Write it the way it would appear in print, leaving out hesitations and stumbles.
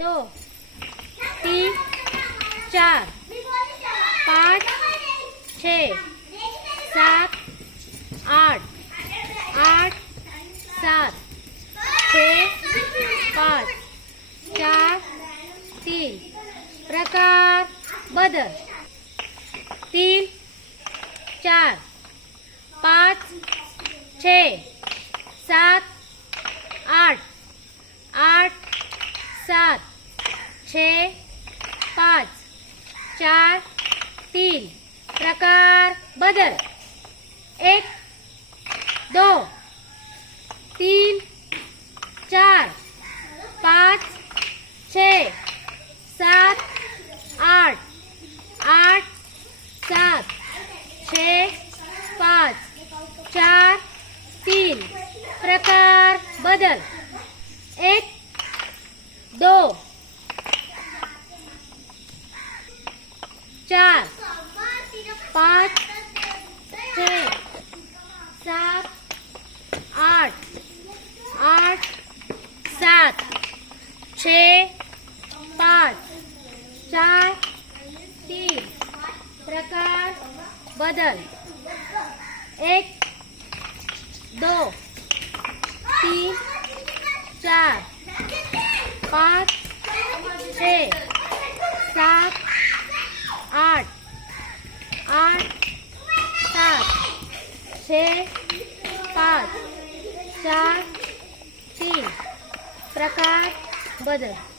दो, तीन, चार, पाँच, छः, सात, आठ, आठ, सात, छः, पाँच, चार, तीन. प्रकार बदल. 3, 4, 5, 6, 7, 8, 8, 7, 6, 5, 4, 3. प्रकार बदल. 1, 2, 3, 4, 5, 6, 7, 8, 8, 7, 6, 5, 4, 3. प्रकार बदल. 1, 2, 4, 5, 6, 7, 8, 8, 7, 6, 5, 4, 3. प्रकार बदल. 1, 2, 3, 4, 5, 6, 7, 8, 8, 7, 6, 5, 4, 3. प्रकार बदल.